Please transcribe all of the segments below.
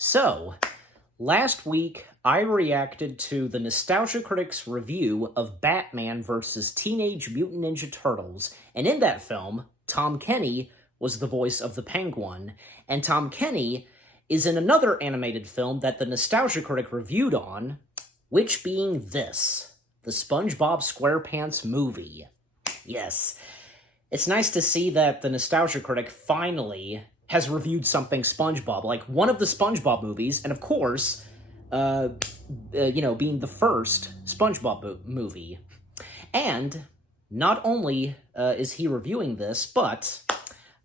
So, last week I reacted to the Nostalgia Critic's review of Batman vs. Teenage Mutant Ninja Turtles, and in that film, Tom Kenny was the voice of the Penguin, and Tom Kenny is in another animated film that the Nostalgia Critic reviewed on, which being this, the SpongeBob SquarePants movie. Yes, it's nice to see that the Nostalgia Critic finally has reviewed something SpongeBob, like one of the SpongeBob movies, and of course, being the first SpongeBob movie. And not only is he reviewing this, but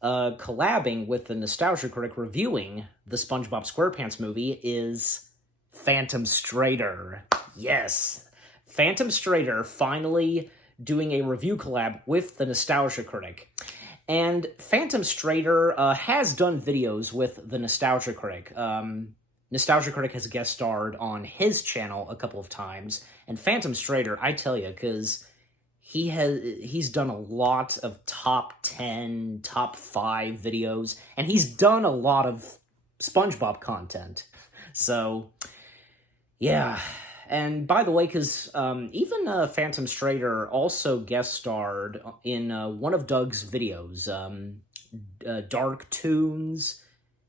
collabing with the Nostalgia Critic reviewing the SpongeBob SquarePants movie is Phantom Strader. Yes, Phantom Strader finally doing a review collab with the Nostalgia Critic. And Phantom Strader has done videos with the Nostalgia Critic. Nostalgia Critic has guest starred on his channel a couple of times. And Phantom Strader, I tell you, because he's done a lot of top 10, top 5 videos. And he's done a lot of SpongeBob content. So, yeah. And by the way, because even Phantom Strader also guest starred in one of Doug's videos, Dark Toons,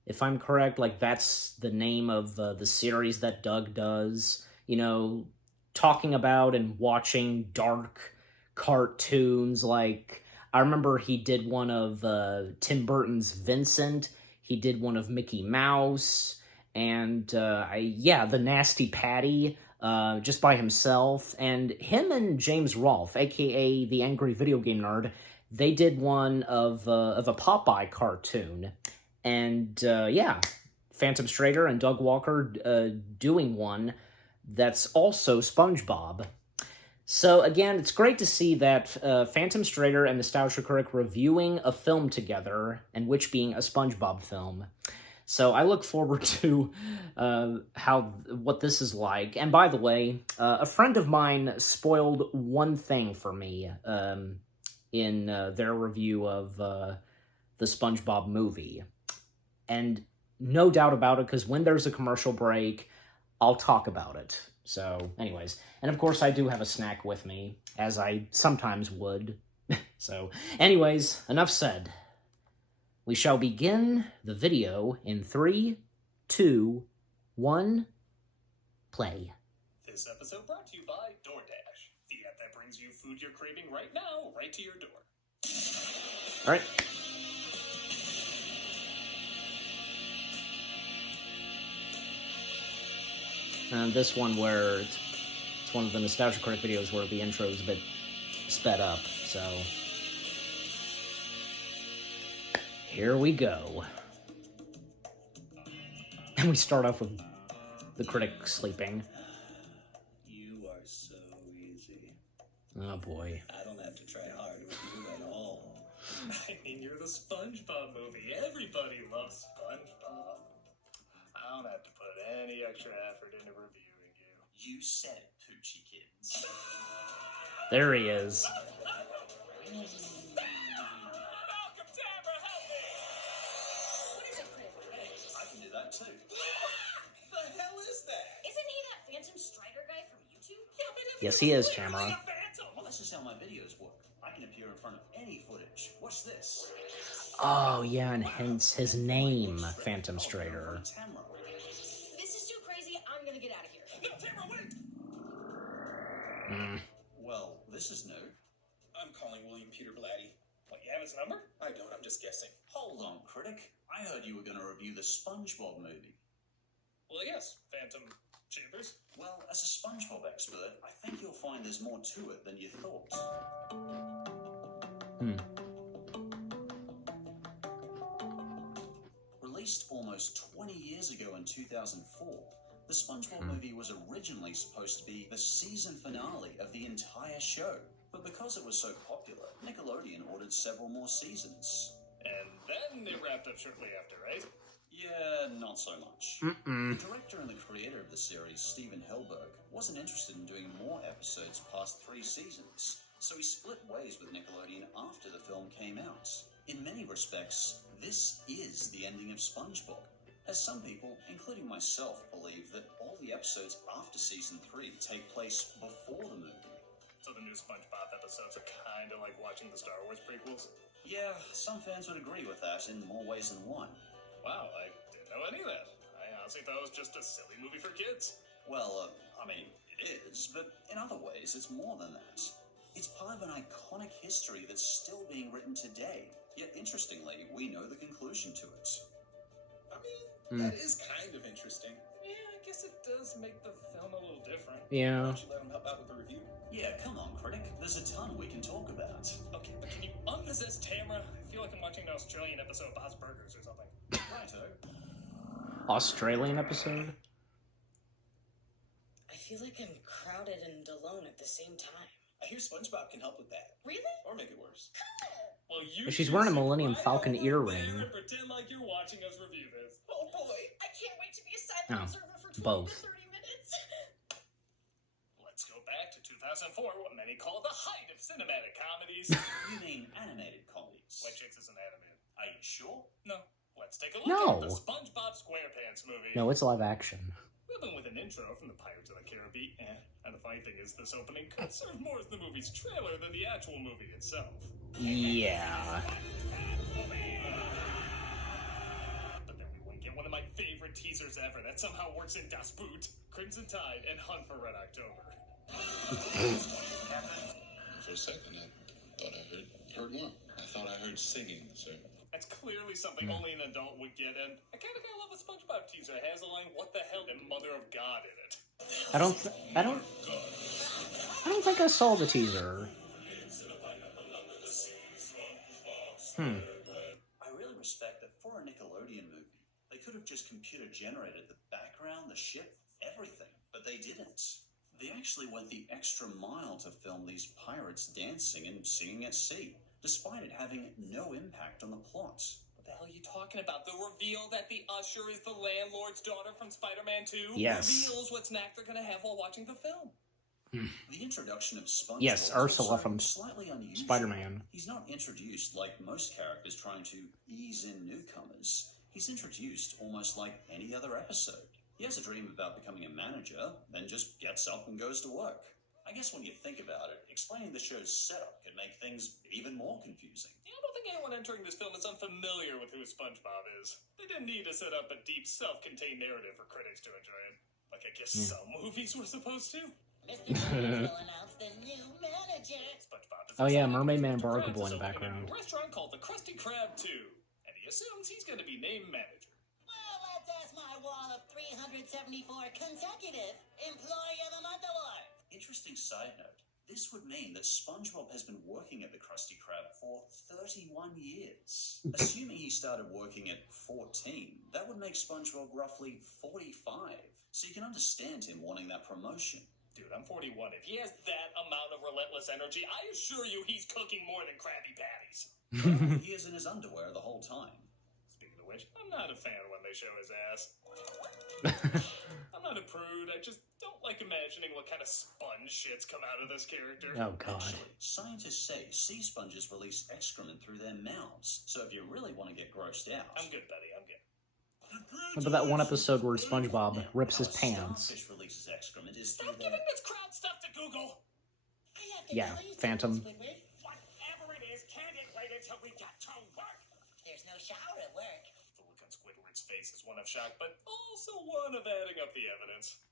if I'm correct. Like, that's the name of the series that Doug does. You know, talking about and watching dark cartoons. Like, I remember he did one of Tim Burton's Vincent. He did one of Mickey Mouse. And, the Nasty Patty. Just by himself, and him and James Rolfe, aka the Angry Video Game Nerd, they did one of a Popeye cartoon, and Phantom Strader and Doug Walker doing one that's also SpongeBob. So again, it's great to see that Phantom Strader and Nostalgia Critic reviewing a film together, and which being a SpongeBob film. So I look forward to what this is like. And by the way, a friend of mine spoiled one thing for me in their review of the SpongeBob movie. And no doubt about it, because when there's a commercial break, I'll talk about it. So anyways, and of course I do have a snack with me, as I sometimes would. So anyways, enough said. We shall begin the video in 3, 2, 1, play. This episode brought to you by DoorDash, the app that brings you food you're craving right now, right to your door. All right. And this one where it's one of the Nostalgia Critic videos where the intro is a bit sped up, so here we go. And we start off with the critic sleeping. You are so easy. Oh boy. I don't have to try hard with you at all. I mean, you're the SpongeBob movie. Everybody loves SpongeBob. I don't have to put any extra effort into reviewing you. You said it, Poochie Kittens. There he is. That too. The hell is that? Isn't he that Phantom Strider guy from YouTube? Yes, he is, Tamara. Well, that's just how my videos work. I can appear in front of any footage. What's this? Oh, yeah, and hence his name, Phantom Strader. This is too crazy. I'm gonna get out of here. No, Tamara, wait! Well, this is new. I'm calling William Peter Blatty. What, you have his number? I don't, I'm just guessing. Hold on, critic. I heard you were going to review the SpongeBob movie. Well, yes, Phantom Chambers. Well, as a SpongeBob expert, I think you'll find there's more to it than you thought. Released almost 20 years ago in 2004, the SpongeBob movie was originally supposed to be the season finale of the entire show. But because it was so popular, Nickelodeon ordered several more seasons. And then it wrapped up shortly after, right? Yeah, not so much. The director and the creator of the series, Steven Helberg, wasn't interested in doing more episodes past 3 seasons, so he split ways with Nickelodeon after the film came out. In many respects, this is the ending of SpongeBob. as some people, including myself, believe that all the episodes after Season 3 take place before the movie. So the new SpongeBob episodes are kind of like watching the Star Wars prequels? Yeah, some fans would agree with that in more ways than one. Wow, I didn't know any of that. I honestly thought it was just a silly movie for kids. Well, I mean, it is, but in other ways, it's more than that. It's part of an iconic history that's still being written today. Yet, interestingly, we know the conclusion to it. I mean, that is kind of interesting. Yeah, I guess it does make the film a little different. Yeah. Why don't you let him help out with the review? Yeah, come on, Critic. There's a ton we can talk about. Okay, but can you unpossess Tamara? I feel like I'm watching an Australian episode of Bob's Burgers or something. Righto. Australian episode? I feel like I'm crowded and alone at the same time. I hear SpongeBob can help with that. Really? Or make it worse. Well, you She's two wearing a sit Millennium right Falcon over earring. there and pretend like you're watching us review this. Oh boy. I can't wait to be a silent Oh, observer for 20 both. to 30 minutes. Let's go back to 2004, what many call the height of cinematic comedies. You mean animated comedies? White Chicks isn't animated. Are you sure? No. Let's take a look No. at the SpongeBob SquarePants movie. No, it's live action. We open with an intro from the Pirates of the Caribbean. And the funny thing is, this opening could serve more as the movie's trailer than the actual movie itself. Yeah. But then we wouldn't get one of my favorite teasers ever that somehow works in Das Boot, Crimson Tide, and Hunt for Red October. For a second, I thought I heard what? I thought I heard singing, sir. That's clearly something only an adult would get, and I kind of love a SpongeBob teaser. It has a line, "What the hell," and "Mother of God" in it. I don't think I saw the teaser. I really respect that for a Nickelodeon movie, they could have just computer generated the background, the ship, everything, but they didn't. They actually went the extra mile to film these pirates dancing and singing at sea, despite it having no impact on the plot. What the hell are you talking about? The reveal that the usher is the landlord's daughter from Spider-Man 2 Yes. reveals what snack they're going to have while watching the film. The introduction of SpongeBob Yes, is Ursula also from slightly unusual. Spider-Man. He's not introduced like most characters trying to ease in newcomers. He's introduced almost like any other episode. He has a dream about becoming a manager, then just gets up and goes to work. I guess when you think about it, explaining the show's setup could make things even more confusing. Yeah, I don't think anyone entering this film is unfamiliar with who SpongeBob is. They didn't need to set up a deep, self-contained narrative for critics to enjoy it. Like I guess some movies were supposed to. Mr. Burns will announce the new manager. SpongeBob is Oh, yeah, excited Mermaid because Man Mr. Barnacle Krabs in is the opening a background. new restaurant called the Krusty Krab 2, and he assumes he's going to be named manager. Well, let's ask my wall of 374 consecutive Employee of the Month award. Interesting side note. This would mean that SpongeBob has been working at the Krusty Krab for 31 years. Assuming he started working at 14, that would make SpongeBob roughly 45. So you can understand him wanting that promotion. Dude, I'm 41. If he has that amount of relentless energy, I assure you he's cooking more than Krabby Patties. He is in his underwear the whole time. Speaking of which, I'm not a fan when they show his ass. I'm not a prude. I just don't like imagining what kind of sponge shits come out of this character. Oh, God. Actually, scientists say sea sponges release excrement through their mouths. So if you really want to get grossed out... I'm good, buddy. I'm good. Remember that one episode where SpongeBob rips his pants? Starfish releases excrement is Stop through giving their... this crowd stuff to Google! I have to Yeah, tell you Phantom. something, Squidward. Whatever it is, can't it wait until we get to work? There's no shower at work. The look on Squidward's face is one of shock, but also one of adding up the evidence.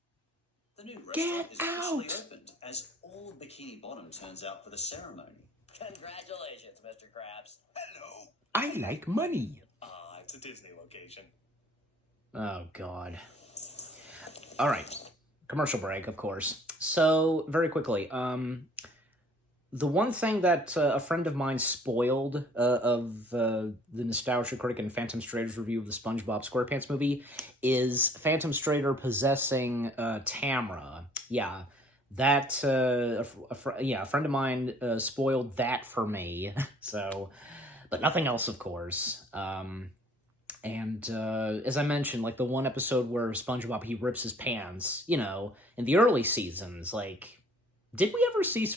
The new restaurant is officially out! opened, as all Bikini Bottom turns out for the ceremony. Congratulations, Mr. Krabs. Hello! I like money. It's a Disney location. Oh, God. All right. Commercial break, of course. So, very quickly, the one thing that a friend of mine spoiled of the Nostalgia Critic and Phantom Strader's review of the SpongeBob SquarePants movie is Phantom Strader possessing Tamara. Yeah, that a friend of mine spoiled that for me. So, but nothing else, of course. And as I mentioned, like the one episode where SpongeBob, he rips his pants, you know, in the early seasons, like, did we ever see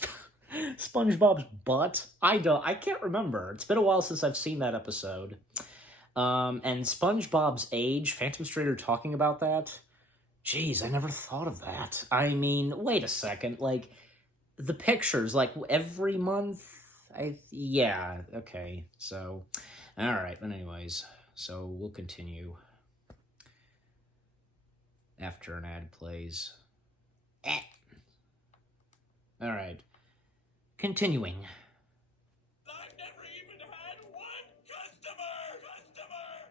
SpongeBob's butt? I can't remember. It's been a while since I've seen that episode. And SpongeBob's age, Phantom Strader talking about that. Jeez, I never thought of that. I mean, wait a second. Like, the pictures, like, every month? Yeah, okay. So, alright, but anyways. So, we'll continue. After an ad plays. Alright. Continuing. I've never even had one customer!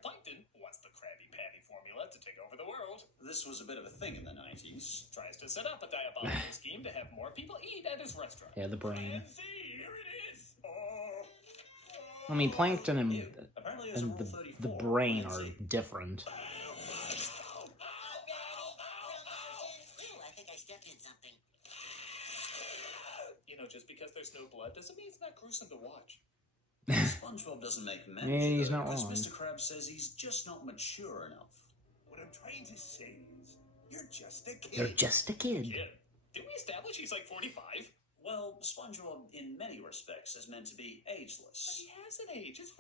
Plankton wants the Krabby Patty formula to take over the world. This was a bit of a thing in the 90s. Tries to set up a diabolical scheme to have more people eat at his restaurant. Yeah, the brain. And see, here it is. Oh. I mean, Plankton and, Apparently there's a Rule 34. the brain are different. I think I stepped in something. You know, just because there's no blood doesn't mean it's not gruesome to watch. SpongeBob doesn't make Yeah, many, he's not because wrong. Mr. Krabs says he's just not mature enough. What I'm trying to say is, you're just a kid. You're just a kid. Kid, did we establish he's like 45? Well, SpongeBob, in many respects, is meant to be But ageless. he has an age. It's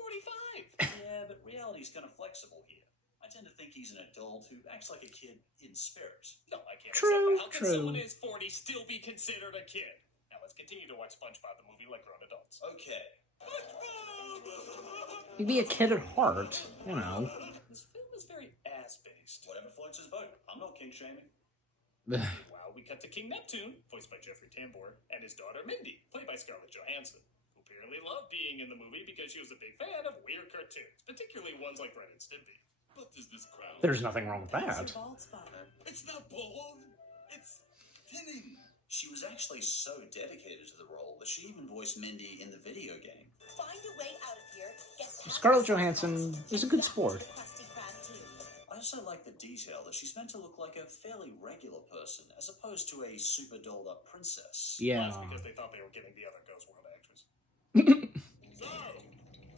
45. Yeah, but reality's kind of flexible here. I tend to think he's an adult who acts like a kid in spirit. No, I can't True, accept that. How true. can someone who's 40 still be considered a kid? Now let's continue to watch SpongeBob the movie like grown adults. Okay. You'd be a kid at heart, you know. This film is very ass-based. Whatever floats his boat. I'm not king shaming. Meanwhile, we cut to King Neptune, voiced by Jeffrey Tambor, and his daughter Mindy, played by Scarlett Johansson, who apparently loved being in the movie because she was a big fan of weird cartoons, particularly ones like Ren and Stimpy. What is this crown? There's nothing wrong with That's that. your bald spot. It's not bald. It's thinning. She was actually so dedicated to the role that she even voiced Mindy in the video game. Find a way out of here. Get past Scarlett the Johansson spots, is a and good back to sport. the Krusty Krab too. I also like the detail that she's meant to look like a fairly regular person, as opposed to a super dolled up princess. Yeah. That's because they thought they were getting the other Ghost World actress. So,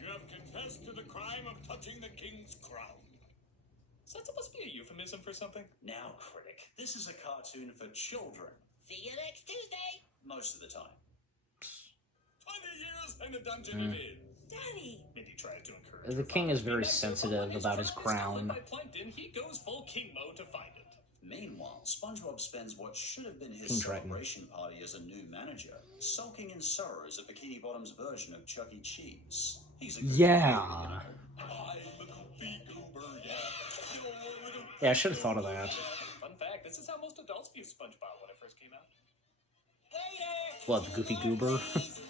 you have confessed to the crime of touching the king's crown. Is that supposed to be a euphemism for something? Now, Critic, this is a cartoon for children, See you next Tuesday. most of the time. 20 years in the dungeon it is. Daddy. Mindy tried to encourage The her king father is to be very nice to her, sensitive but when about his crown is stolen crown. by Plankton, he goes full king mode to find it. Meanwhile, SpongeBob spends what should have been his King Triton. celebration party as a new manager, sulking in sorrows at Bikini Bottom's version of Chuck E. Cheese. He's a good Yeah. kid, you know. I'm a goofy goober, yeah. Yeah, I should have thought of that. Fun fact, this is how most adults viewed SpongeBob when it first came out. Waiter. What, the Goofy Goober? Please.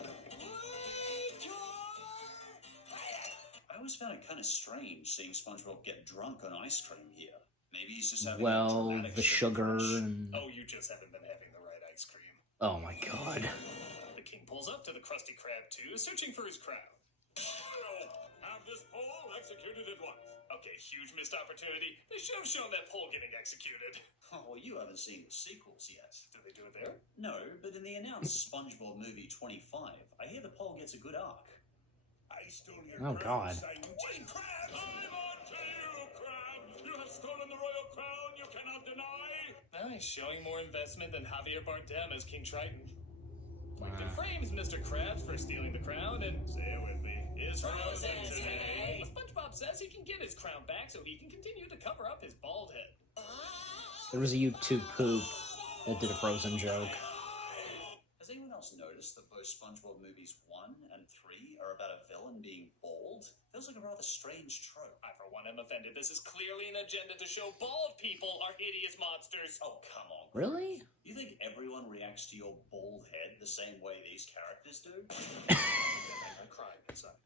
I always found it kind of strange seeing SpongeBob get drunk on ice cream here. Maybe he's just having a Well, dramatic the sugar crush. and... Oh, you just haven't been having the right ice cream. Oh my god. The king pulls up to the Krusty Krab 2, searching for his crown. Have this pole executed at once. Okay, huge missed opportunity. They should have shown that pole getting executed. Oh, well, you haven't seen the sequels yet. Did they do it there? No, but in the announced SpongeBob movie 25, I hear the pole gets a good arc. I stole your Oh, crown, God. saying, "Team Krabs, I'm on to you, Krabs. You have stolen the royal crown you cannot deny." Well, he's showing more investment than Javier Bardem as King Triton. Plankton frames Mr. Krabs for stealing the crown and, say it with me, is frozen today. SpongeBob says he can get his crown back so he can continue to cover up his bald head. There was a YouTube poop that did a Frozen joke. Has anyone else noticed that both SpongeBob movies 1 and 3 are about a villain being bald? Feels like a rather strange trope. I, for one, am offended. This is clearly an agenda to show bald people are hideous monsters. Oh, come on. Really? You think everyone reacts to your bald head the same way these characters do? I'm crying inside.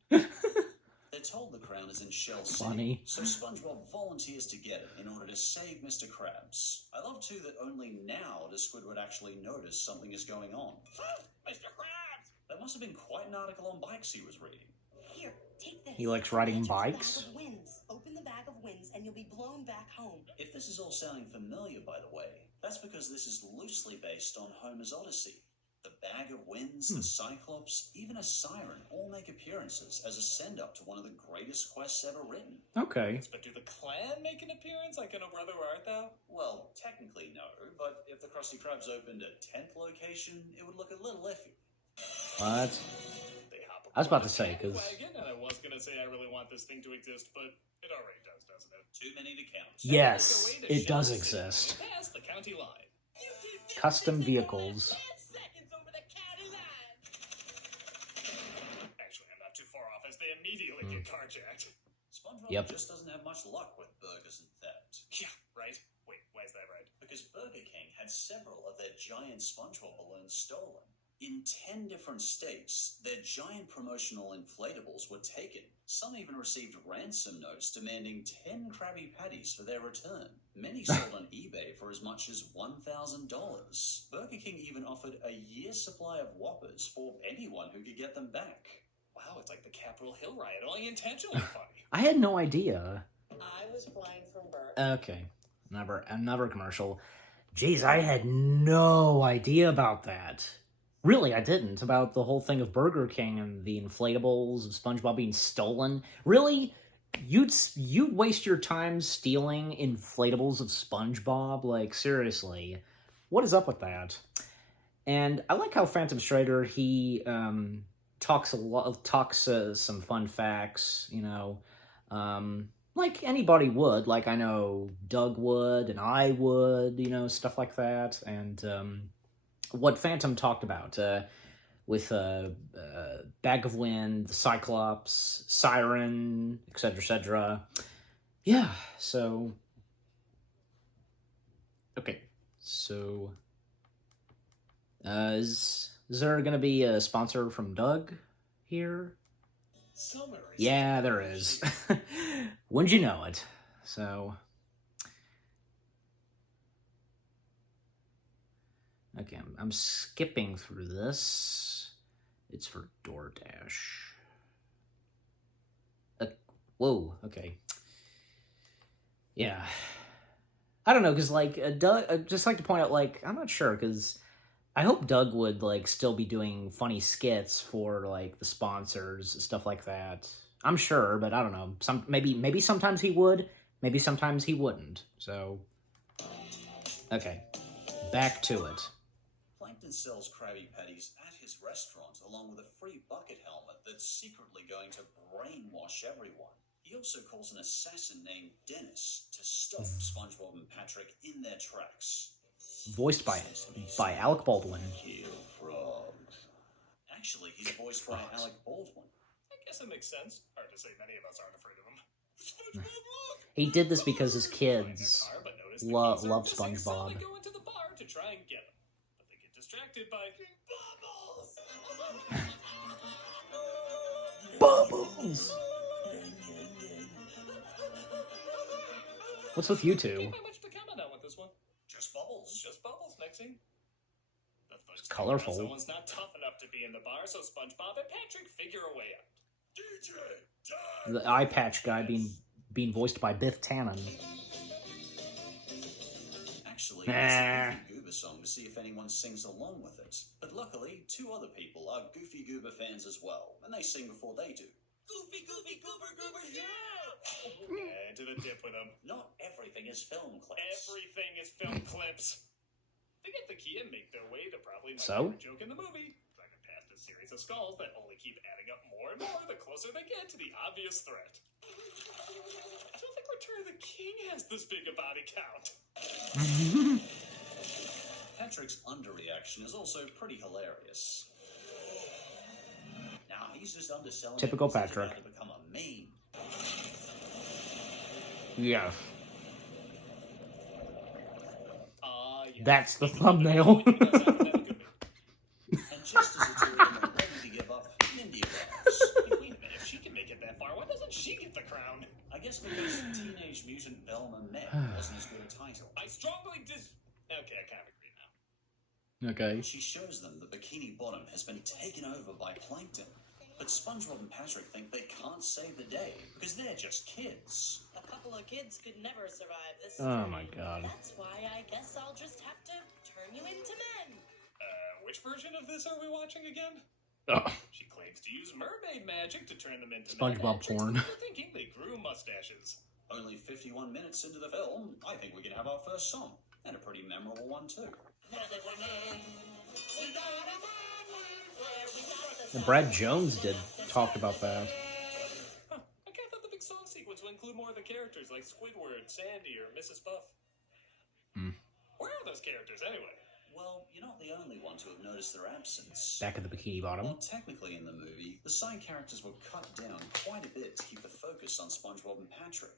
They're told the crown is in Shell City, Funny. so SpongeBob volunteers to get it in order to save Mr. Krabs. I love, too, that only now does Squidward actually notice something is going on. Mr. Krabs! That must have been quite an article on bikes he was reading. Here, take this. He likes riding Enter the bikes? Bag of winds. Open the bag of winds and you'll be blown back home. If this is all sounding familiar, by the way, that's because this is loosely based on Homer's Odyssey. The Bag of Winds, the Cyclops, even a siren all make appearances as a send-up to one of the greatest quests ever written. Okay. But do the clan make an appearance like in O Brother Where Art Thou? Well, technically no, but if the Krusty Krabs opened a 10th location, it would look a little iffy. What? They hop I was about to say, because... And I was going to say I really want this thing to exist, but it already does, doesn't it? Too many to count. Yes, it does exist. Past the county line. Custom vehicles. Actually, I'm not too far off as they immediately get carjacked. SpongeBob just doesn't have much luck with burgers and theft. Yeah, right? Wait, why is that right? Because Burger King had several of their giant SpongeBob balloons stolen. In 10 different states, their giant promotional inflatables were taken. Some even received ransom notes demanding 10 Krabby Patties for their return. Many sold on eBay for as much as $1,000. Burger King even offered a year's supply of Whoppers for anyone who could get them back. Wow, it's like the Capitol Hill riot, only intentionally funny. I had no idea. I was flying from Burger. Okay, another commercial. Jeez, I had no idea about that. Really, I didn't. About the whole thing of Burger King and the inflatables of SpongeBob being stolen. Really? You'd waste your time stealing inflatables of SpongeBob? Like, seriously. What is up with that? And I like how Phantom Strider, he talks some fun facts, you know, like anybody would. Like, I know Doug would, and I would, you know, stuff like that. And what Phantom talked about with Bag of Wind, the Cyclops, Siren, etc., etc. Yeah, so... Okay, so... Is there going to be a sponsor from Doug here? Yeah, there is. Wouldn't you know it? So... Okay, I'm skipping through this. It's for DoorDash. Whoa, okay. Yeah. I don't know, because, like, Doug, I'd just like to point out, like, I'm not sure, because I hope Doug would, like, still be doing funny skits for, like, the sponsors, stuff like that. I'm sure, but I don't know. Maybe sometimes he would, maybe sometimes he wouldn't. So, okay. Back to it. Plankton sells Krabby Patties at his restaurant, along with a free bucket helmet that's secretly going to brainwash everyone. He also calls an assassin named Dennis to stop SpongeBob and Patrick in their tracks. Voiced by Alec Baldwin. Kill frogs. Actually, he's voiced by Alec Baldwin. I guess it makes sense. Hard to say many of us aren't afraid of him. He did this because his kids love SpongeBob. Go into the bar to try and get him, but they get distracted by Bubbles! What's with you two? Not much to comment on with this one. Just bubbles. Just bubbles. Next scene. It's colorful. Someone's not tough enough to be in the bar, so SpongeBob and Patrick figure a way out. DJ, The eye patch guy being voiced by Biff Tannen. Actually, it's a Goofy Goober song to see if anyone sings along with it. But luckily, 2 other people are Goofy Goober fans as well, and they sing before they do. Goofy, Goofy, Goober, Goober, yeah! Yeah, into the dip with them. Not everything is film clips. Everything is film clips. They get the key and make their way to probably my So? favorite joke in the movie. Driving past a series of skulls that only keep adding up more and more the closer they get to the obvious threat. I don't think Return of the King has this big a body count. Patrick's underreaction is also pretty hilarious. Now, he's just underselling Typical it because he's Patrick. about to become a meme. Yeah. Yeah. That's the thumbnail. And just as the 2 of them are ready to give up, Mindy arrives. Wait a minute, if she can make it that far, why doesn't she get the crown? I guess because Teenage Mutant Velma Meg wasn't as good a title. I strongly Okay, I kind of agree now. Okay. She shows them that Bikini Bottom has been taken over by Plankton. But SpongeBob and Patrick think they can't save the day because they're just kids. A couple of kids could never survive this. Oh my god. That's why I guess I'll just have to turn you into men. Which version of this are we watching again? Ugh. She claims to use mermaid magic to turn them into SpongeBob men. porn. We're thinking they grew mustaches. Only 51 minutes into the film, I think we can have our first song. And a pretty memorable one too. And Brad Jones did talked about that. Huh. I kind of thought the big song sequence would include more of the characters like Squidward, Sandy, or Mrs. Puff. Where are those characters anyway? Well, you're not the only one to have noticed their absence. Back at the Bikini Bottom. Well, technically in the movie, the side characters were cut down quite a bit to keep the focus on SpongeBob and Patrick.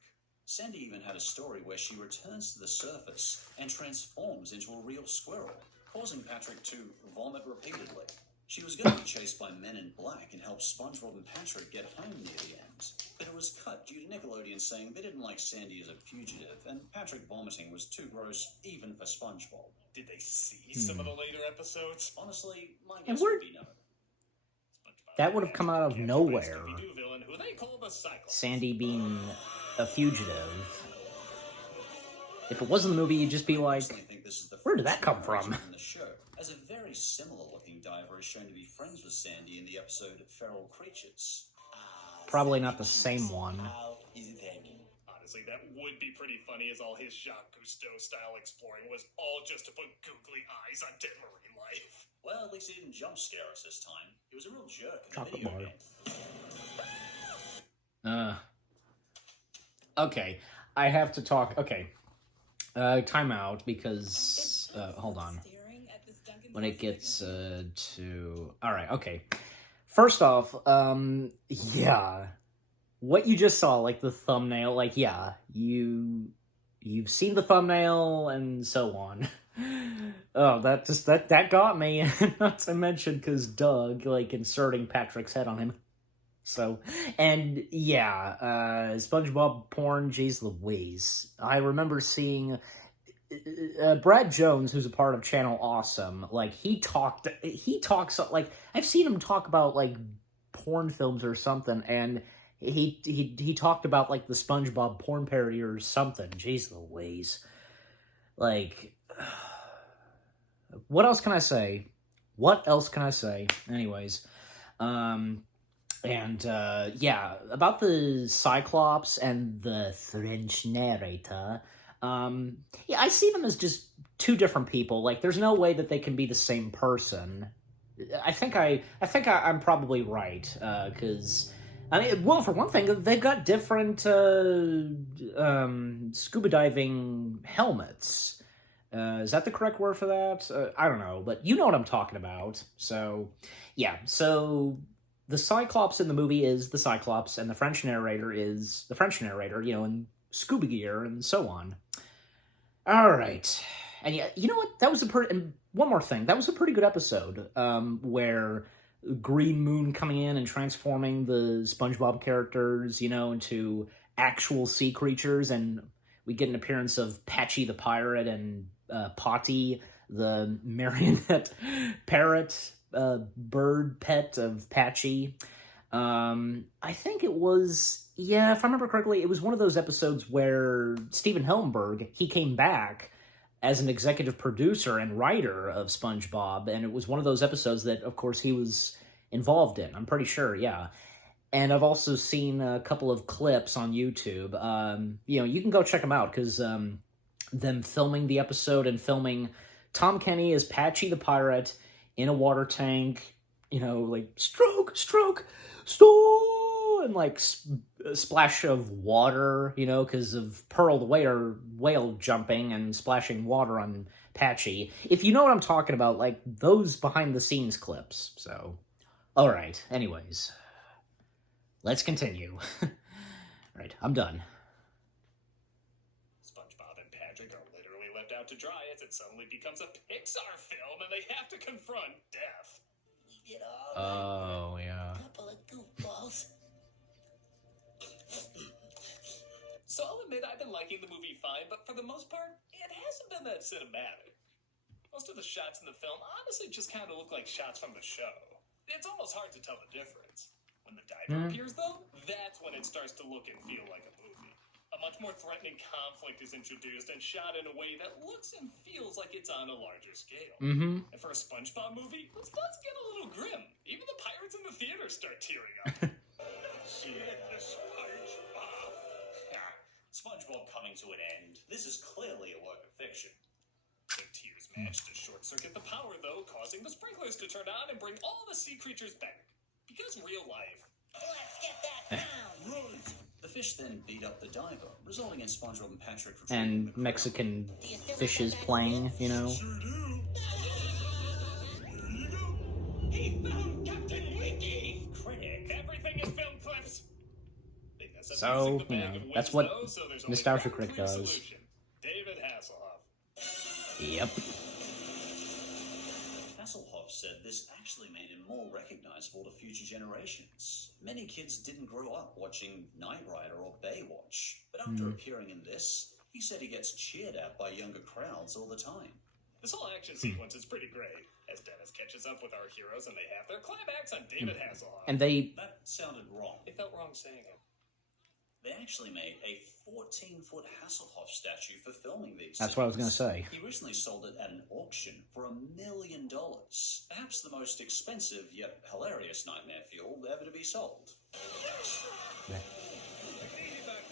Sandy even had a story where she returns to the surface and transforms into a real squirrel, causing Patrick to vomit repeatedly. She was going to be chased by men in black and help SpongeBob and Patrick get home near the end, but it was cut due to Nickelodeon saying they didn't like Sandy as a fugitive, and Patrick vomiting was too gross even for SpongeBob. Did they see some of the later episodes? Honestly, my And guess where- would be no. SpongeBob That would have come out of catch a nowhere. Scooby-Doo villain who they call the Cyclops. Sandy being a fugitive. If it wasn't the movie, you'd just be like, personally think this is the where did that first come iteration from? in the show, as a very similar-looking diver is shown to be friends with Sandy in the episode Feral Creatures. Probably not the same one. How is it hanging? Honestly, that would be pretty funny as all his Jacques Cousteau-style exploring was all just to put googly eyes on dead marine life. Well, at least he didn't jump scare us this time. He was a real jerk in the Chocolate video bar. game. Okay. I have to talk. Okay. Time out because, hold on. When it gets, to... Alright, okay. First off, yeah. What you just saw, like the thumbnail, like, yeah, you've seen the thumbnail and so on. Oh, that got me. Not to mention, because Doug, like, inserting Patrick's head on him. So, and yeah, SpongeBob porn, geez Louise. I remember seeing Brad Jones, who's a part of Channel Awesome, like, he talks, like, I've seen him talk about, like, porn films or something, and he talked about, like, the SpongeBob porn parody or something. Jeez Louise. Like, what else can I say? Anyways, yeah, about the Cyclops and the French narrator, yeah, I see them as just two different people. Like, there's no way that they can be the same person. I think I'm probably right, because, I mean, well, for one thing, they've got different, scuba diving helmets. Is that the correct word for that? I don't know, but you know what I'm talking about. So, yeah, so the Cyclops in the movie is the Cyclops, and the French narrator is the French narrator, you know, in scuba gear and so on. All right. And yeah, you know what? That was and one more thing. That was a pretty good episode, where Green Moon coming in and transforming the SpongeBob characters, you know, into actual sea creatures, and we get an appearance of Patchy the pirate and Potty, the marionette parrot, bird pet of Patchy. I think it was, yeah, if I remember correctly, it was one of those episodes where Steven Hillenburg, he came back as an executive producer and writer of SpongeBob, and it was one of those episodes that, of course, he was involved in. I'm pretty sure, yeah. And I've also seen a couple of clips on YouTube. You know, you can go check them out, because them filming the episode and filming Tom Kenny as Patchy the pirate in a water tank, you know, like, stroke, and, like, splash of water, you know, because of Pearl the whale jumping and splashing water on Patchy. If you know what I'm talking about, like, those behind-the-scenes clips. So, all right, anyways. Let's continue. Right, I'm done. SpongeBob and Patrick are literally left out to dry as it suddenly becomes a Pixar film and they have to confront death. You get all Oh, yeah. couple of goofballs. So I'll admit I've been liking the movie fine, but for the most part, it hasn't been that cinematic. Most of the shots in the film honestly just kind of look like shots from the show. It's almost hard to tell the difference. When the diver appears, though, that's when it starts to look and feel like a movie. A much more threatening conflict is introduced and shot in a way that looks and feels like it's on a larger scale. Mm-hmm. And for a SpongeBob movie, this does get a little grim. Even the pirates in the theater start tearing up. Shit, the SpongeBob. SpongeBob coming to an end. This is clearly a work of fiction. The tears manage to short-circuit the power, though, causing the sprinklers to turn on and bring all the sea creatures back. Because real life Let's get that crown. The fish then beat up the diver, resulting in SpongeBob and Patrick retrieving the And crown. Mexican fishes playing, you know? Sure do. He found Captain Wiki! Critic. Everything is film clips. Think that's So, using the you bag know, of wins, that's what though, so there's only Nostalgia one Critic clear does. solution. David Hasselhoff. Yep. Hasselhoff said this actually made him more recognizable to future generations. Many kids didn't grow up watching Knight Rider or Baywatch, but after appearing in this, he said he gets cheered at by younger crowds all the time. This whole action sequence is pretty great, as Dennis catches up with our heroes and they have their climax on David Hasselhoff. And they... That sounded wrong. They felt wrong saying it. They actually made a 14-foot Hasselhoff statue for filming these. That's what I was going to scenes. say. He recently sold it at an auction for $1 million. Perhaps the most expensive yet hilarious nightmare fuel ever to be sold.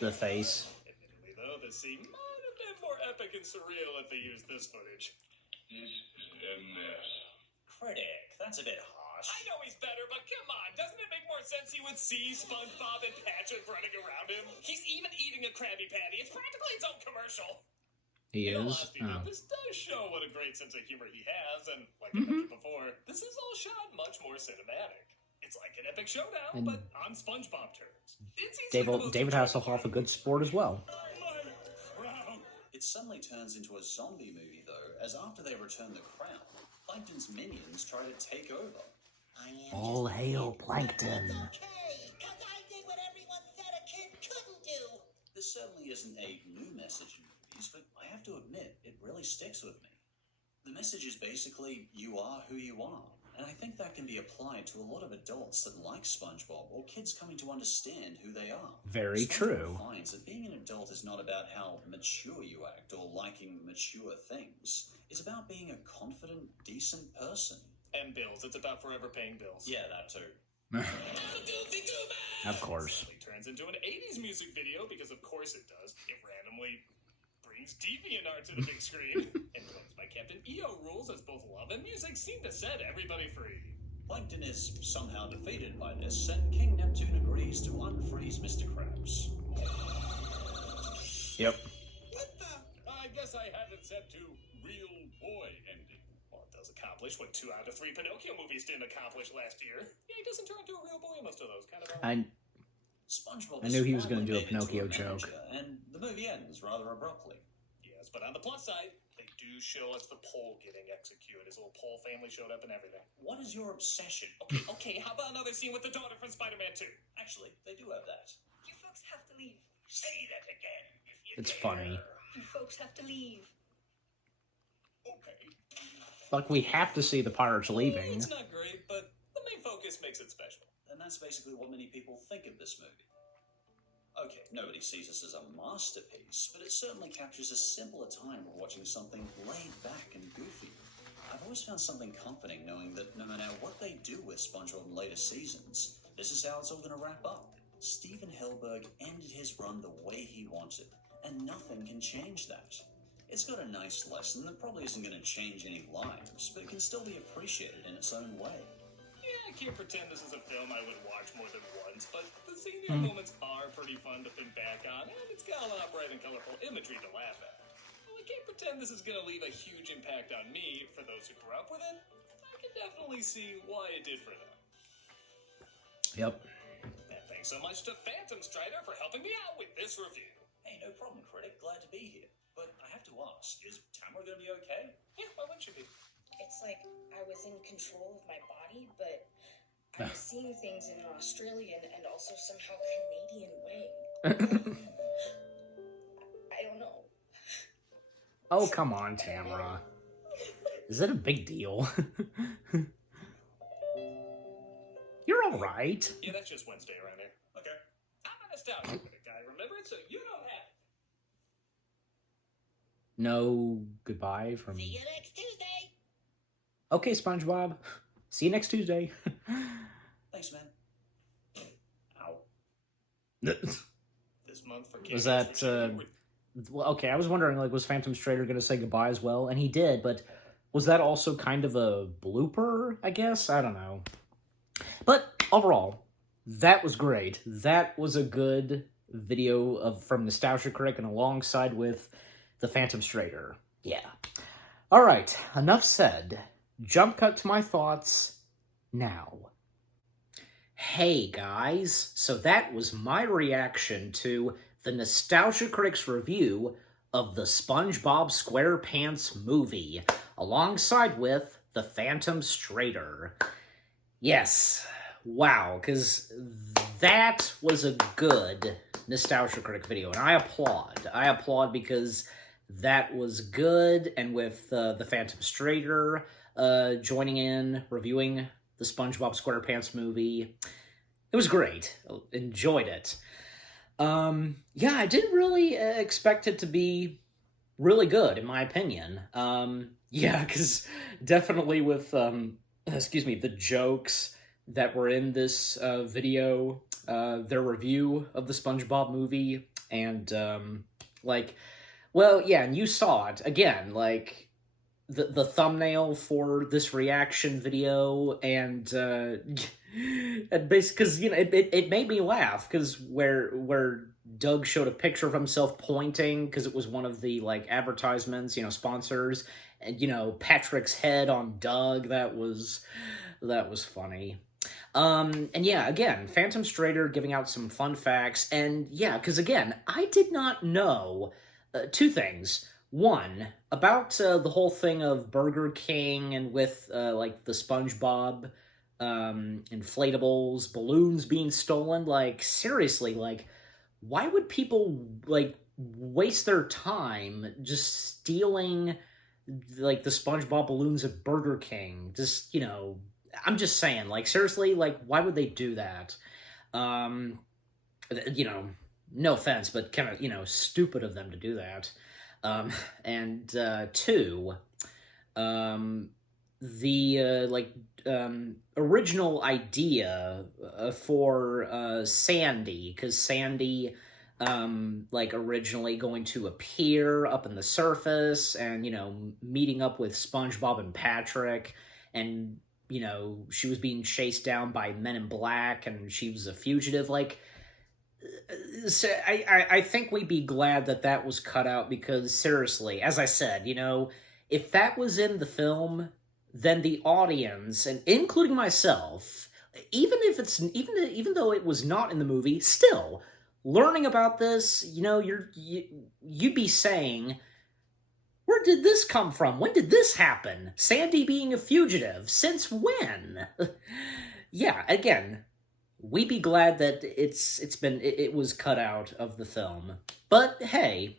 The face. Admittedly, though, the scene might have been more epic and surreal if they used this footage. This is a mess. Critic, that's a bit harsh. I know he's better, but come on, doesn't it make more sense he would see SpongeBob and Patrick running around him? He's even eating a Krabby Patty. It's practically its own commercial. He In all is? honesty, Oh. though, this does show what a great sense of humor he has, and like I mentioned before, this is all shot much more cinematic. It's like an epic showdown, And but on SpongeBob terms. It's easily the most David enjoyable Hasselhoff, a part. good sport as well. It suddenly turns into a zombie movie, though, as after they return the crown, Plankton's minions try to take over. I am All just hail It's Plankton. okay, because I did what everyone said a kid couldn't do. This certainly isn't a new message in movies, but I have to admit, it really sticks with me. The message is basically, you are who you are. And I think that can be applied to a lot of adults that like SpongeBob or kids coming to understand who they are. Very SpongeBob true. finds that being an adult is not about how mature you act or liking mature things. It's about being a confident, decent person. And bills. It's about forever paying bills. Yeah, that too. Of course. Suddenly turns into an 80s music video because of course it does. It randomly brings DeviantArt to the big screen. Influenced by Captain EO rules, as both love and music seem to set everybody free. Plankton is somehow defeated by this, and King Neptune agrees to unfreeze Mr. Krabs. Yep. What the? I guess I had it set to real boy ending. Well, it does accomplish what 2 out of 3 Pinocchio movies didn't accomplish last year. Yeah, he doesn't turn into a real boy in most of those. Kind of. SpongeBob I knew he was going to do a Pinocchio joke. And the movie ends rather abruptly. Yes, but on the plus side, they do show us the pole getting executed. His little pole family showed up and everything. What is your obsession? Okay, how about another scene with the daughter from Spider-Man 2? Actually, they do have that. You folks have to leave. Say that again. If you It's dare. funny. You folks have to leave. Okay. Like, we have to see the pirates leaving. It's not great, but the main focus makes it special. And that's basically what many people think of this movie. Okay, nobody sees this as a masterpiece, but it certainly captures a simpler time of watching something laid back and goofy. I've always found something comforting knowing that no matter what they do with SpongeBob in later seasons, this is how it's all going to wrap up. Steven Hilberg ended his run the way he wanted, and nothing can change that. It's got a nice lesson that probably isn't going to change any lives, but it can still be appreciated in its own way. Yeah, I can't pretend this is a film I would watch more than once, but the senior moments are pretty fun to think back on, and it's got a lot of bright and colorful imagery to laugh at. While I can't pretend this is going to leave a huge impact on me, for those who grew up with it, I can definitely see why it did for them. Yep. And thanks so much to Phantom Strider for helping me out with this review. Hey, no problem, Critic. Glad to be here. But I have to ask, is Tamara going to be okay? Yeah, why wouldn't you be? It's like I was in control of my body, but I was seeing things in an Australian and also somehow Canadian way. I don't know. Oh, come on, Tamara. Is it a big deal? You're alright. Yeah, that's just Wednesday around here. Okay. I'm a nostalgia critic guy, remember it? So you don't have to. No goodbye from... See you next Tuesday. Okay, SpongeBob. See you next Tuesday. Thanks, man. Ow. This month for Was cameos that, for Jimmy, Well, okay, I was wondering, like, was Phantom Strider going to say goodbye as well? And he did, but was that also kind of a blooper, I guess? I don't know. But overall, That was great. That was a good video from Nostalgia Critic and alongside with the Phantom Strader. Yeah. All right, enough said. Jump cut to my thoughts now. Hey guys, so that was my reaction to the Nostalgia Critic's review of the SpongeBob SquarePants movie, alongside with the Phantom Strader. Yes, wow, because that was a good Nostalgia Critic video, and I applaud. I applaud because that was good, and with the Phantom Strader joining in, reviewing the SpongeBob SquarePants movie, it was great. Enjoyed it. Yeah, I didn't really expect it to be really good, in my opinion. Yeah, because definitely with, the jokes that were in this video, their review of the SpongeBob movie, and, well, yeah, and you saw it, again, like, the thumbnail for this reaction video, and basically, because, it made me laugh, because where Doug showed a picture of himself pointing, because it was one of the, advertisements, sponsors, and, Patrick's head on Doug, that was funny. And yeah, again, Phantom Strader giving out some fun facts, and yeah, because again, I did not know two things. One, about the whole thing of Burger King and with, the SpongeBob inflatables, balloons being stolen. Seriously, why would people, waste their time just stealing, the SpongeBob balloons at Burger King? Just, I'm just saying, seriously, why would they do that? No offense, but kind of, stupid of them to do that. And two, the original idea for Sandy, because Sandy originally going to appear up in the surface and meeting up with SpongeBob and Patrick, and she was being chased down by Men in Black and she was a fugitive. So I think we'd be glad that was cut out, because seriously, as I said, if that was in the film, then the audience, and including myself, even though it was not in the movie, still learning about this, you'd be saying, where did this come from? When did this happen? Sandy being a fugitive? Since when? Yeah, again, we'd be glad that it was cut out of the film. But hey,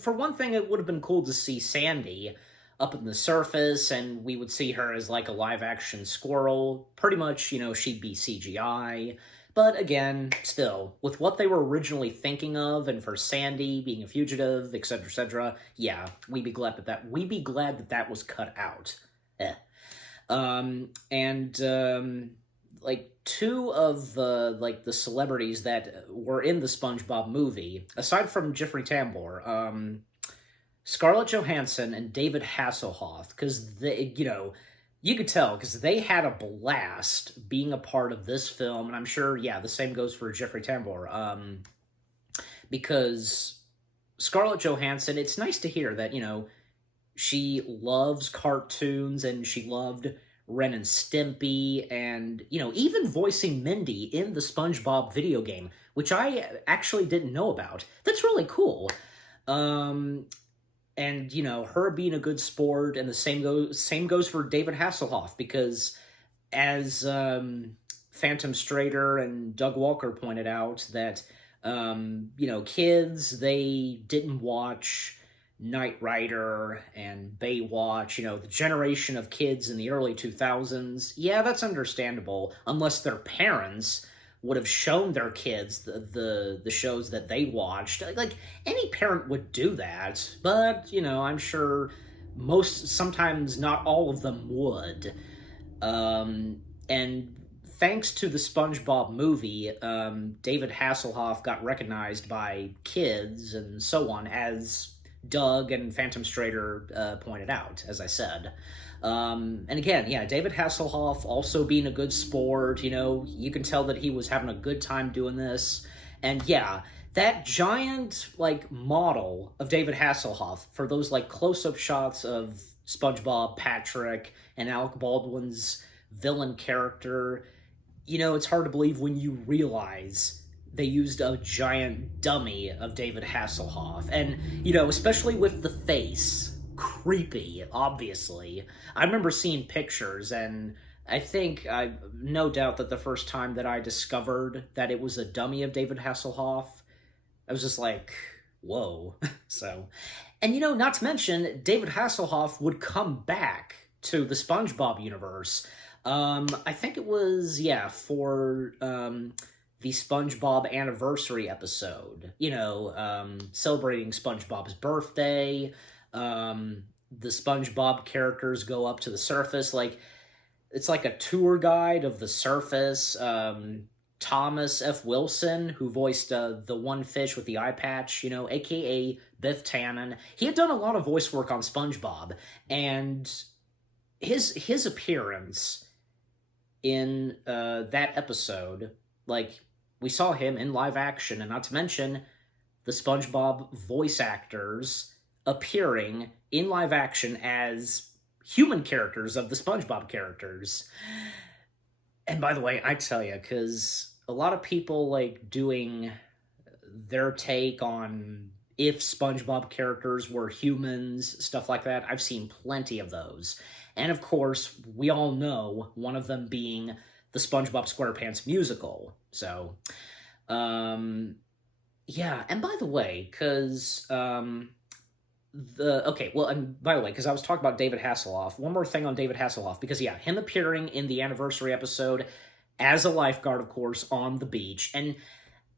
for one thing, it would have been cool to see Sandy up in the surface, and we would see her as a live-action squirrel. Pretty much, she'd be CGI. But again, still, with what they were originally thinking of, and for Sandy being a fugitive, etc., yeah, we'd be glad that was cut out. Two of the celebrities that were in the SpongeBob movie, aside from Jeffrey Tambor, Scarlett Johansson and David Hasselhoff, because they, you could tell, because they had a blast being a part of this film, and I'm sure, yeah, the same goes for Jeffrey Tambor, because Scarlett Johansson, it's nice to hear that, she loves cartoons, and she loved Ren and Stimpy, and, even voicing Mindy in the SpongeBob video game, which I actually didn't know about. That's really cool. And, her being a good sport, and the same goes for David Hasselhoff, because as Phantom Strader and Doug Walker pointed out, that, kids, they didn't watch Knight Rider and Baywatch, the generation of kids in the early 2000s. Yeah, that's understandable, unless their parents would have shown their kids the shows that they watched. Any parent would do that, but, I'm sure sometimes not all of them would. And thanks to the SpongeBob movie, David Hasselhoff got recognized by kids and so on as, Doug and Phantom Strader pointed out, as I said. And again, yeah, David Hasselhoff also being a good sport, you can tell that he was having a good time doing this. And yeah, that giant, model of David Hasselhoff for those, close-up shots of SpongeBob, Patrick, and Alec Baldwin's villain character, it's hard to believe when you realize they used a giant dummy of David Hasselhoff. And, especially with the face. Creepy, obviously. I remember seeing pictures, and I think, no doubt that the first time that I discovered that it was a dummy of David Hasselhoff, I was just like, whoa. So, and not to mention, David Hasselhoff would come back to the SpongeBob universe. I think it was, for the SpongeBob anniversary episode, celebrating SpongeBob's birthday. The SpongeBob characters go up to the surface, it's like a tour guide of the surface. Thomas F. Wilson, who voiced the one fish with the eye patch, aka Biff Tannen, he had done a lot of voice work on SpongeBob, and his appearance in that episode, we saw him in live action, and not to mention the SpongeBob voice actors appearing in live action as human characters of the SpongeBob characters. And by the way, I tell you, because a lot of people doing their take on if SpongeBob characters were humans, stuff like that, I've seen plenty of those. And of course, we all know one of them being the SpongeBob SquarePants musical. So, yeah, and by the way, because, and by the way, because I was talking about David Hasselhoff, one more thing on David Hasselhoff, because yeah, him appearing in the anniversary episode as a lifeguard, of course, on the beach, and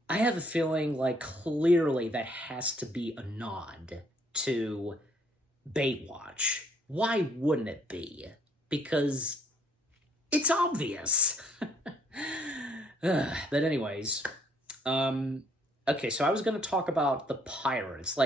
I have a feeling clearly that has to be a nod to Baywatch. Why wouldn't it be? Because it's obvious. But anyways, okay, so I was going to talk about the pirates,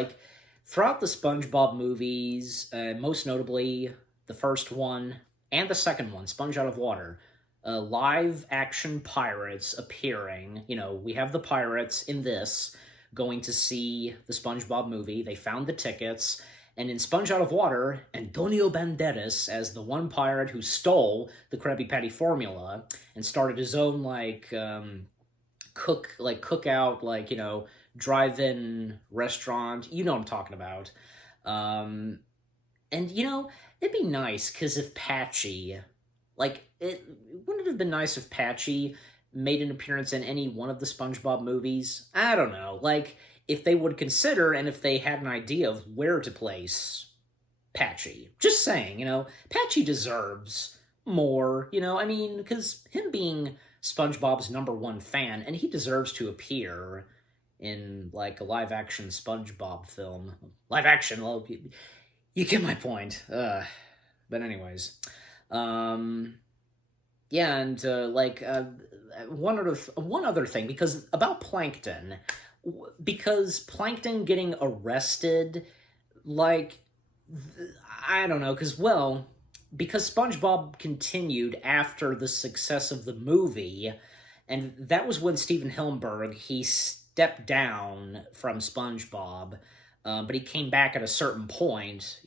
throughout the SpongeBob movies, most notably the first one and the second one, Sponge Out of Water, live-action pirates appearing. We have the pirates in this going to see the SpongeBob movie. They found the tickets, and in Sponge Out of Water, Antonio Banderas as the one pirate who stole the Krabby Patty formula and started his own, cookout, drive-in restaurant. You know what I'm talking about. And, it'd be nice, because if Patchy, wouldn't it have been nice if Patchy made an appearance in any one of the SpongeBob movies? I don't know. If they would consider, and if they had an idea of where to place Patchy. Just saying, Patchy deserves more, because him being SpongeBob's #1 fan, and he deserves to appear in, a live-action SpongeBob film. Live-action, well, you get my point. But anyways. Yeah, and, one other thing, because about Plankton, because Plankton getting arrested, I don't know, because SpongeBob continued after the success of the movie, and that was when Stephen Hillenburg, he stepped down from SpongeBob, but he came back at a certain point,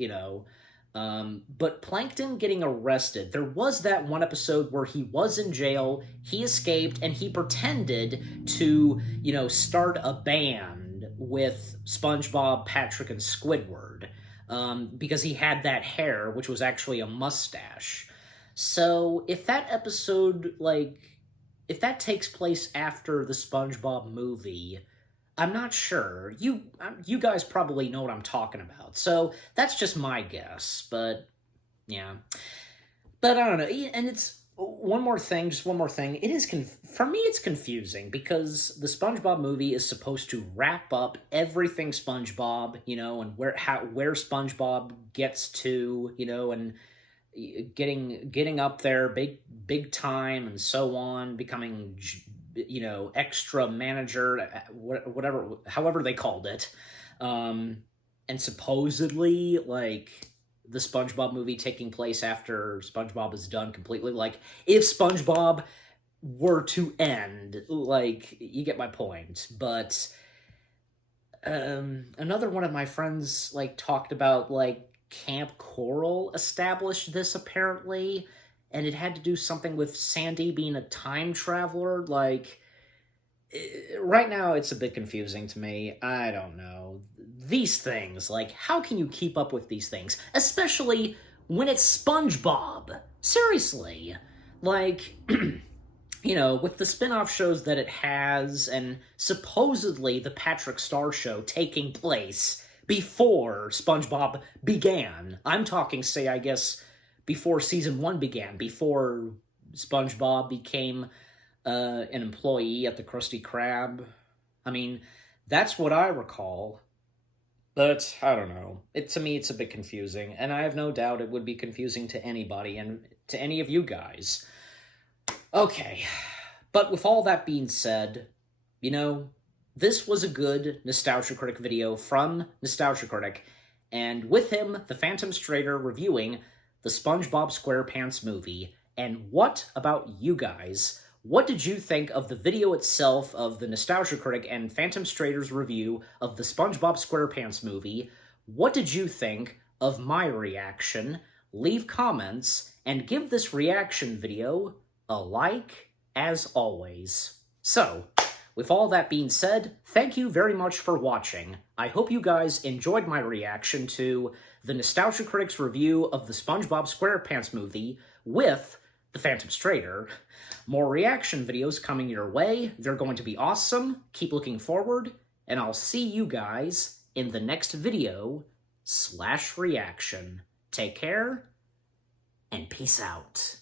but Plankton getting arrested, there was that one episode where he was in jail, he escaped, and he pretended to, start a band with SpongeBob, Patrick, and Squidward, because he had that hair, which was actually a mustache. So, if that episode, if that takes place after the SpongeBob movie, I'm not sure. You guys probably know what I'm talking about. So that's just my guess, but yeah. But I don't know. And it's one more thing. It is for me it's confusing because the SpongeBob movie is supposed to wrap up everything SpongeBob, and where SpongeBob gets to, and getting up there big time and so on, becoming extra manager, whatever, however they called it. And and supposedly, like, the SpongeBob movie taking place after SpongeBob is done completely. Like, if SpongeBob were to end, like, you get my point. But another one of my friends, like, talked about, like, Camp Coral established this, apparently, and it had to do something with Sandy being a time traveler. Like, right now it's a bit confusing to me. I don't know. These things, like, how can you keep up with these things? Especially when it's SpongeBob. Seriously. Like, you know, with the spin-off shows that it has, and supposedly the Patrick Star Show taking place before SpongeBob began. I'm talking, say, I guess, before Season 1 began, before SpongeBob became an employee at the Krusty Krab. I mean, that's what I recall. But, I don't know. To me, it's a bit confusing, and I have no doubt it would be confusing to anybody, and to any of you guys. Okay, but with all that being said, you know, this was a good Nostalgia Critic video from Nostalgia Critic, and with him, the Phantom Strader reviewing the SpongeBob SquarePants movie. And what about you guys? What did you think of the video itself of the Nostalgia Critic and Phantom Strader's review of the SpongeBob SquarePants movie? What did you think of my reaction? Leave comments, and give this reaction video a like, as always. So, with all that being said, thank you very much for watching. I hope you guys enjoyed my reaction to the Nostalgia Critic's review of the SpongeBob SquarePants movie with the Phantom Strader. More reaction videos coming your way. They're going to be awesome. Keep looking forward, and I'll see you guys in the next video/reaction. Take care, and peace out.